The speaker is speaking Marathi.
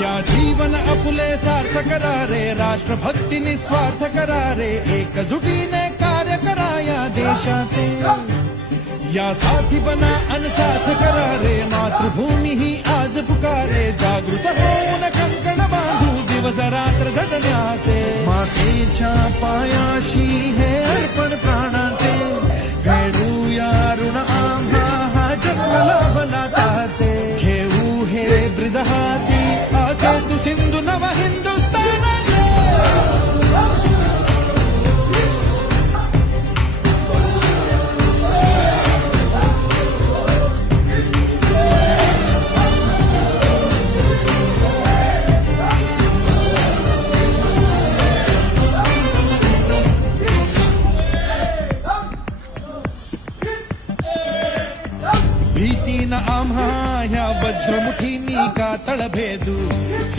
या जीवन आपुले सार्थ करा रे, राष्ट्रभक्ती निस्वार्थ करा रे, एकजुटीने कार्य करा या देशाचे. या साथी बना अनसाथ करा रे, मातृभूमी ही आज पुकारे. जागृत होऊन कंकण बांधू दिवस रात्र झटण्याचे. मातेच्या पायाशी हे अर्पण प्राणाचे, फेडूया ऋण आम्हा हा जन्म लाभला ताचे. घेऊ हे ब्रिद हाती असे तू सिंधू नव हिंदुस्थानाचे. भीती न आम्हा ह्या वज्रमुठीनी का तळभेदू.